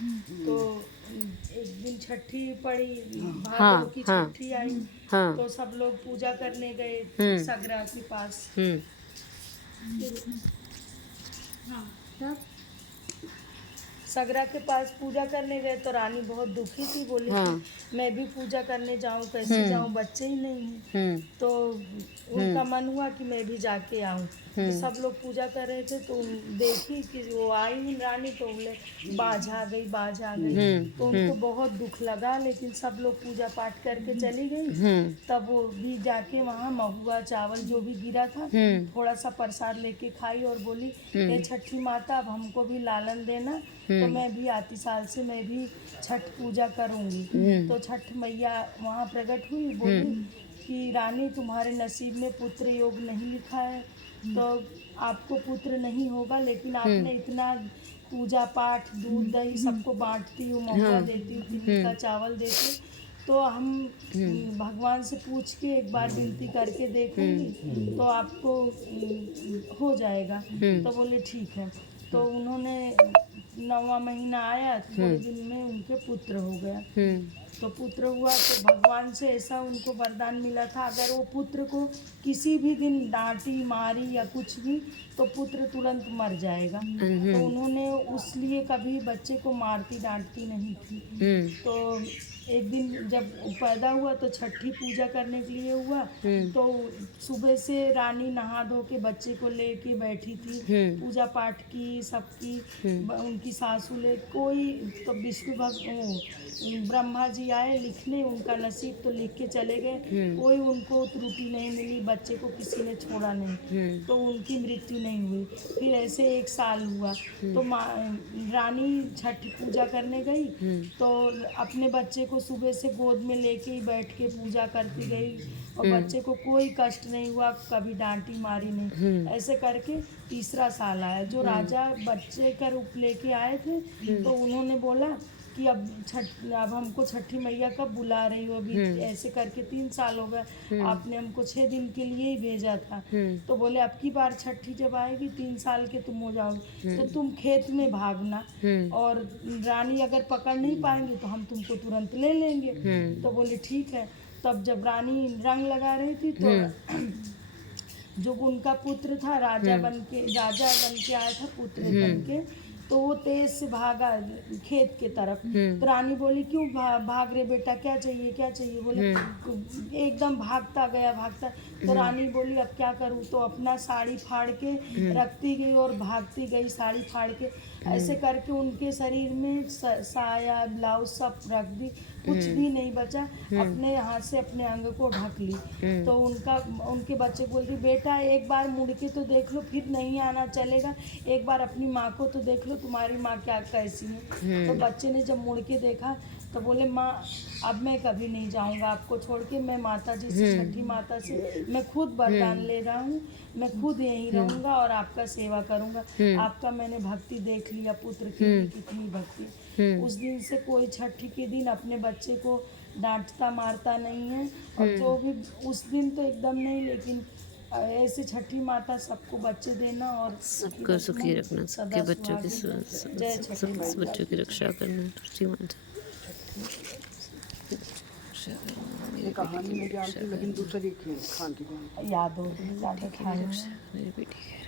तो एक दिन छठी पड़ी, हाँ भादों की हाँ छठी आई, हाँ। तो सब लोग पूजा करने गए सगरा के पास। तब सगरा के पास पूजा करने गए तो रानी बहुत दुखी थी, बोली कि हाँ। मैं भी पूजा करने जाऊं, कैसे जाऊं, बच्चे ही नहीं हैं। तो उनका मन हुआ कि मैं भी जाके आऊं। तो सब लोग पूजा कर रहे थे तो देखी कि वो आई रानी, तो बोले बाज आ गई, बाज आ गई। तो उनको बहुत दुख लगा, लेकिन सब लोग पूजा पाठ करके चली गई। तब वो भी जाके वहाँ महुआ चावल जो भी गिरा था थोड़ा सा प्रसाद लेके खाई और बोली, हे छठी माता, अब हमको भी लालन देना, तो मैं भी आती साल से मैं भी छठ पूजा करूँगी। तो छठ मैया वहाँ प्रकट हुई, बोली कि रानी, तुम्हारे नसीब में पुत्र योग नहीं लिखा है, तो आपको पुत्र नहीं होगा, लेकिन आपने इतना पूजा पाठ दूध दही सबको बांटती हूँ, महुआ देती हूँ, तिल्ली का चावल देती हूँ, तो हम भगवान से पूछ के एक बार विनती करके देखूंगी तो आपको हो जाएगा। तो बोले ठीक है। तो उन्होंने 9वां महीना आया, थोड़े दिन में उनके पुत्र हो गया। तो पुत्र हुआ तो भगवान से ऐसा उनको वरदान मिला था, अगर वो पुत्र को किसी भी दिन डांटी मारी या कुछ भी तो पुत्र तुरंत मर जाएगा। तो उन्होंने उस लिए कभी बच्चे को मारती डांटती नहीं थी। तो एक दिन जब पैदा हुआ तो छठी पूजा करने के लिए हुआ, तो सुबह से रानी नहा धो के बच्चे को लेके बैठी थी, पूजा पाठ की सबकी, उनकी सासू ले कोई, तो विष्णु ब्रह्मा जी आए लिखने, उनका नसीब तो लिख के चले गए, कोई उनको त्रुटि नहीं मिली, बच्चे को किसी ने छोड़ा नहीं, तो उनकी मृत्यु नहीं हुई। फिर ऐसे 1 साल हुआ तो रानी छठ पूजा करने गई, तो अपने बच्चे को सुबह से गोद में लेके ही बैठ के पूजा करती गई और बच्चे को कोई कष्ट नहीं हुआ, कभी डांटी मारी नहीं। ऐसे करके 3रा साल आया। जो राजा बच्चे का रूप लेके आए थे तो उन्होंने बोला कि अब हमको छठी मैया कब बुला रही हो, अभी ऐसे करके 3 साल हो गए, आपने हमको 6 दिन के लिए ही भेजा था। तो बोले अब की बार छठी जब आएगी 3 साल के तुम हो जाओगे, तो तुम खेत में भागना, और रानी अगर पकड़ नहीं पाएंगे तो हम तुमको तुरंत ले लेंगे। तो बोले ठीक है। तब जब रानी रंग लगा रही थी तो जो उनका पुत्र था राजा बन के आया था, पुत्र बन के, तो वो तेज से भागा खेत के तरफ। तो रानी बोली क्यों भाग रहे बेटा, क्या चाहिए क्या चाहिए, बोले एकदम भागता गया भागता। तो रानी बोली अब क्या करूँ, तो अपना साड़ी फाड़ के रखती गई और भागती गई साड़ी फाड़ के, ऐसे करके उनके शरीर में साया ब्लाउज सब रख दी, कुछ भी नहीं बचा, अपने हाथ से अपने अंग को ढक ली। तो उनके बच्चे बोलती बेटा एक बार मुड़ के तो देख लो, फिर नहीं आना चलेगा, एक बार अपनी माँ को तो देख लो, तुम्हारी माँ क्या कैसी है। तो बच्चे ने जब मुड़ के देखा तो बोले माँ अब मैं कभी नहीं जाऊँगा आपको छोड़ के, मैं माता जी से, छठी माता से मैं खुद वरदान ले रहा हूँ, मैं खुद यहीं रहूँगा और आपका सेवा करूँगा, आपका मैंने भक्ति देख लिया, पुत्र की भी कितनी भक्ति। उस दिन से कोई छठी के दिन अपने बच्चे को डांटता मारता नहीं है, और जो भी उस दिन तो एकदम नहीं, लेकिन ऐसे छठी माता सबको बच्चे देना और सबको सुखी रखना, सबके बच्चों की जय छठी बच्चों की रक्षा करना, छठी माता कहानी में जानती, लेकिन दूसरी खान की याद हो ज़्यादा खाए मेरी बेटी है।